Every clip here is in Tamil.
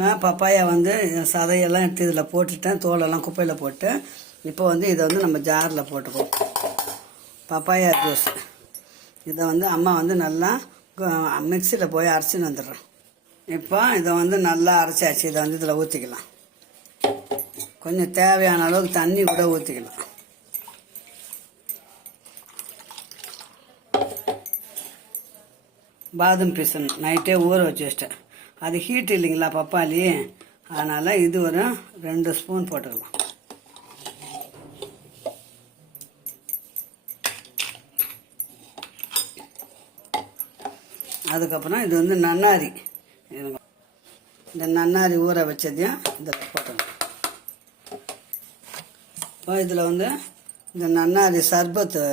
நான் பப்பாயா வந்து சதையெல்லாம் எடுத்து இதில் போட்டுட்டேன், தோலெல்லாம் குப்பையில் போட்டு. இப்போ வந்து இதை வந்து நம்ம ஜாரில் போட்டுக்குவோம். பப்பாயா ஜூஸ் இதை வந்து அம்மா வந்து நல்லா மிக்சியில் போய் அரைச்சின்னு வந்துடுறேன். இப்போ இதை வந்து நல்லா அரைச்சாச்சு. இதை வந்து இதில் ஊற்றிக்கலாம். கொஞ்சம் தேவையான அளவுக்கு தண்ணி கூட ஊற்றிக்கலாம். பாதாம் பீசன் நைட்டே ஊற வச்சு வச்சிட்டேன். அது ஹீட் இல்லைங்களா பப்பாளி, அதனால் இது ஒரு 2 ஸ்பூன் போட்டுக்கலாம். அதுக்கப்புறம் இது வந்து நன்னாரி, இந்த நன்னாரி ஊற வச்சதையும் இதில் போட்டுக்கலாம். இப்போ இதில் வந்து இந்த நன்னாரி சர்பத்து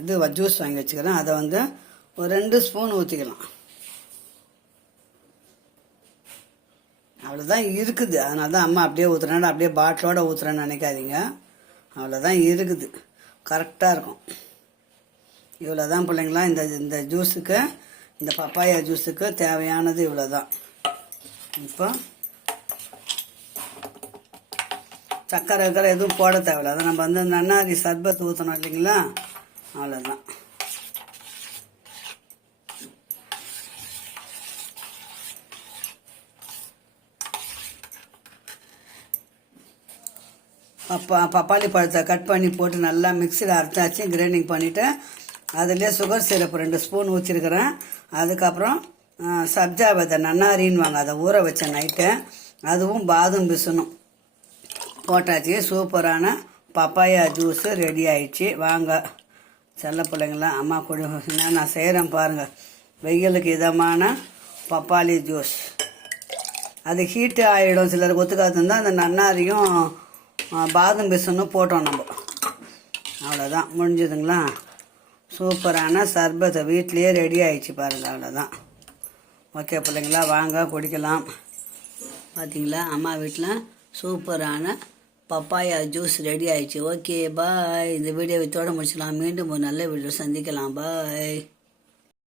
இது ஜூஸ் வாங்கி வச்சுக்கிறேன், அதை வந்து ஒரு 2 ஸ்பூன் ஊற்றிக்கலாம். அவ்வளோதான் இருக்குது. அதனால தான் அம்மா அப்படியே ஊற்றுறேன், அப்படியே பாட்டிலோட ஊற்றுறேன்னு நினைக்காதீங்க. அவ்வளோதான் இருக்குது, கரெக்டாக இருக்கும். இவ்வளோ தான் பிள்ளைங்களா. இந்த ஜூஸுக்கு, இந்த பப்பாயா ஜூஸுக்கு தேவையானது இவ்வளோ தான். இப்போ சக்கரை எதுவும் போட தேவையில்ல. அதை நம்ம வந்து நன்னாரி சர்பத் ஊற்றணும் இல்லைங்களா, அவ்வளோதான். பப்பாளி பழத்தை கட் பண்ணி போட்டு நல்லா மிக்சியில் அரைச்சாச்சு, கிரைண்டிங் பண்ணிவிட்டு அதுலேயே சுகர் சிரப் 2 ஸ்பூன் ஊற்றிருக்கிறேன். அதுக்கப்புறம் சப்ஜா விதை நன்னாரின்னு வாங்க, அதை ஊற வச்சேன் நைட்டு. அதுவும் பாதாம் பிசுனும் போட்டாச்சு. சூப்பரான பப்பாயா ஜூஸு ரெடி ஆயிடுச்சு. வாங்க செல்ல பிள்ளைங்களா, அம்மா கூட நான் செய்கிறேன் பாருங்கள். வெயிலுக்கு இதமான பப்பாளி ஜூஸ். அது ஹீட்டு ஆகிடும், சிலருக்கு ஒத்துக்காதுன்னு அந்த நன்னாரியும் பாதாம் பிசுனும் போட்டோம் நம்ம. அவ்வளோதான், முடிஞ்சதுங்களா. சூப்பரான சர்பத்தை வீட்லேயே ரெடி ஆயிடுச்சு பாருங்கள். அவ்வளோதான். ஓகே பிள்ளைங்களா, வாங்க குடிக்கலாம். பார்த்தீங்களா, அம்மா வீட்டில் சூப்பரான பப்பாயா ஜூஸ் ரெடி ஆயிடுச்சு. Okay bye. இந்த வீடியோ இதோட முடிச்சுக்கலாம். மீண்டும் ஒரு நல்ல வீடியோ சந்திக்கலாம். பாய்.